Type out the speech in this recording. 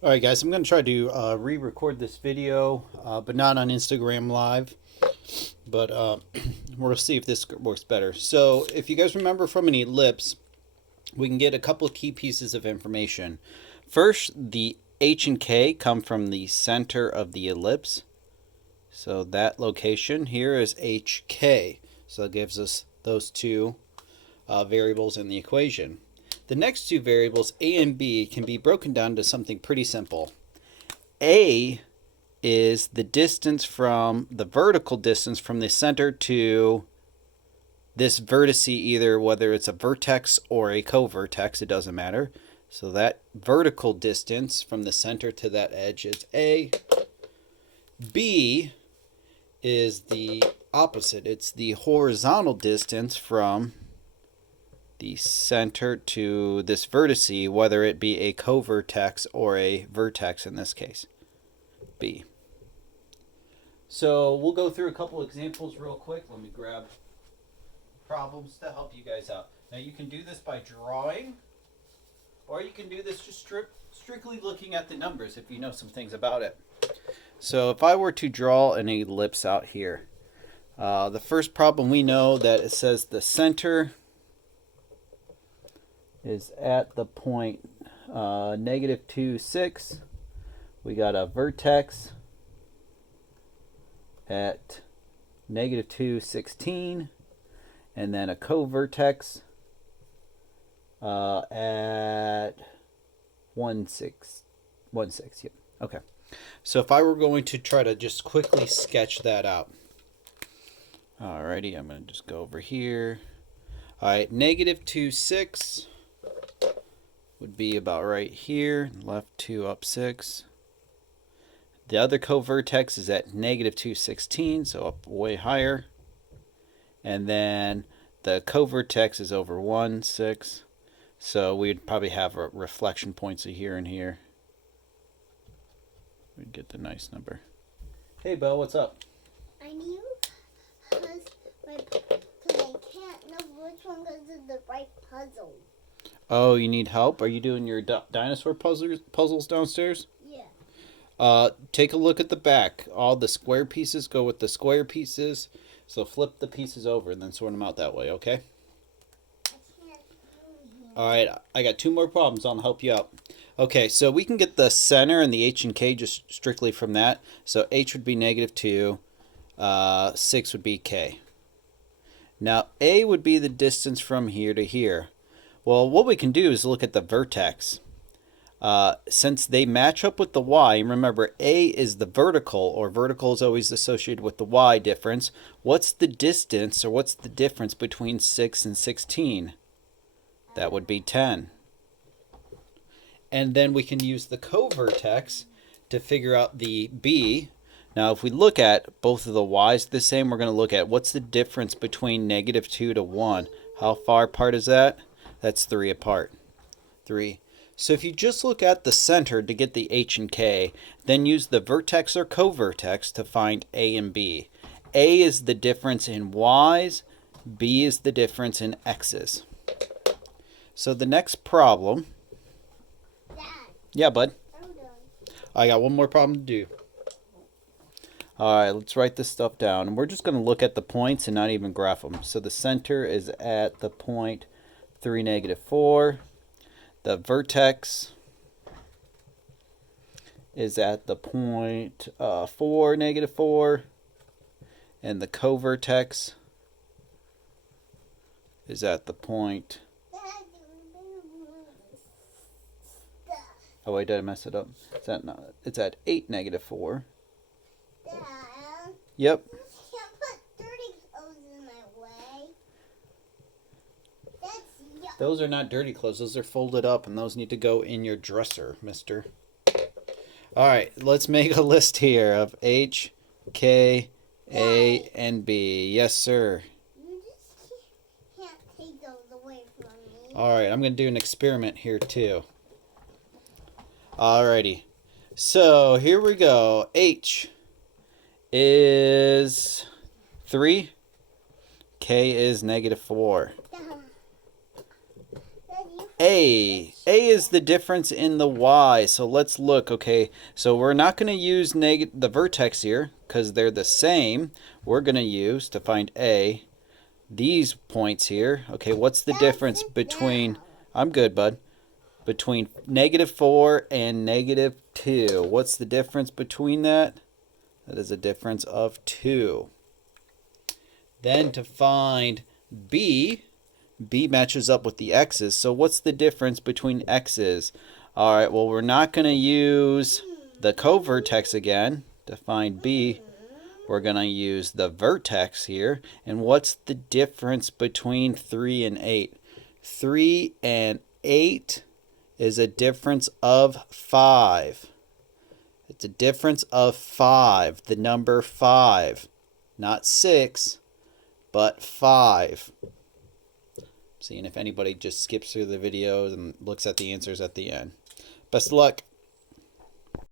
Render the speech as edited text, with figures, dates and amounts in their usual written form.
Alright guys, I'm going to try to re-record this video, but not on Instagram Live. But we'll see if this works better. So if you guys remember from an ellipse, we can get a couple of key pieces of information. First, the H and K come from the center of the ellipse. So that location here is HK. So it gives us those two variables in the equation. The next two variables, A and B, can be broken down to something pretty simple. A is the distance from the vertical distance from the center to this vertex, either whether it's a vertex or a co-vertex, it doesn't matter. So that vertical distance from the center to that edge is A. B is the opposite. It's the horizontal distance from the center to this vertex, whether it be a co-vertex or a vertex in this case, B. So we'll go through a couple examples real quick. Let me grab problems to help you guys out. Now you can do this by drawing, or you can do this just strictly looking at the numbers if you know some things about it. So if I were to draw an ellipse out here, the first problem we know that it says the center is at the point -2, 6. We got a vertex at -2, 16, and then a co-vertex at 1, 6. Yep. Okay. So if I were going to try to just quickly sketch that out. Alrighty, I'm going to just go over here. Alright, -2, 6 would be about right here. Left 2 up 6. The other co-vertex is at -2, 16, so up way higher. And then the co-vertex is over 1, 6. So we'd probably have reflection points of here and here. We'd get the nice number. Hey, Belle, what's up? I need because I can't know which one goes to the right puzzle. Oh, you need help? Are you doing your dinosaur puzzles downstairs? Yeah. Take a look at the back. All the square pieces go with the square pieces. So flip the pieces over and then sort them out that way, okay? I can't do it. Alright, I got 2 more problems. I'll help you out. Okay, so we can get the center and the H and K just strictly from that. So H would be -2, 6 would be K. Now A would be the distance from here to here. Well, what we can do is look at the vertex. Since they match up with the y, remember A is the vertical, or vertical is always associated with the y difference. What's the distance, or what's the difference between 6 and 16? That would be 10. And then we can use the co-vertex to figure out the B. Now if we look at both of the y's the same, we're going to look at what's the difference between -2 to 1. How far apart is that? That's 3 apart. 3. So if you just look at the center to get the H and K, then use the vertex or co-vertex to find A and B. A is the difference in y's, B is the difference in x's. So the next problem... Dad. Yeah, bud? I'm done. I got one more problem to do. Alright, let's write this stuff down. And we're just going to look at the points and not even graph them. So the center is at the point 3, -4. The vertex is at the point 4, -4. And the co-vertex is at the point... Oh wait, did I mess it up? It's at 8, -4. Dad. Yep. You can't put dirty clothes in my way. That's yuck. Those are not dirty clothes. Those are folded up, and those need to go in your dresser, mister. Alright, let's make a list here of H, K, A, and B. Yes, sir. You just can't take those away from me. Alright, I'm going to do an experiment here, too. Alrighty. So, here we go. H is 3. K is -4. Dad, you A. A is the difference in the y. So let's look. Okay, so we're not going to use the vertex here because they're the same. We're going to use, to find A, these points here. Okay, what's the difference between, I'm good, bud, between -4 and -2? What's the difference between that? That is a difference of 2. Then to find B, B matches up with the x's. So what's the difference between x's? All right, well, we're not going to use the co-vertex again to find B. We're going to use the vertex here. And what's the difference between 3 and 8? 3 and 8 is a difference of 5. It's a difference of 5, the number 5. Not 6, but 5. Seeing if anybody just skips through the videos and looks at the answers at the end. Best of luck.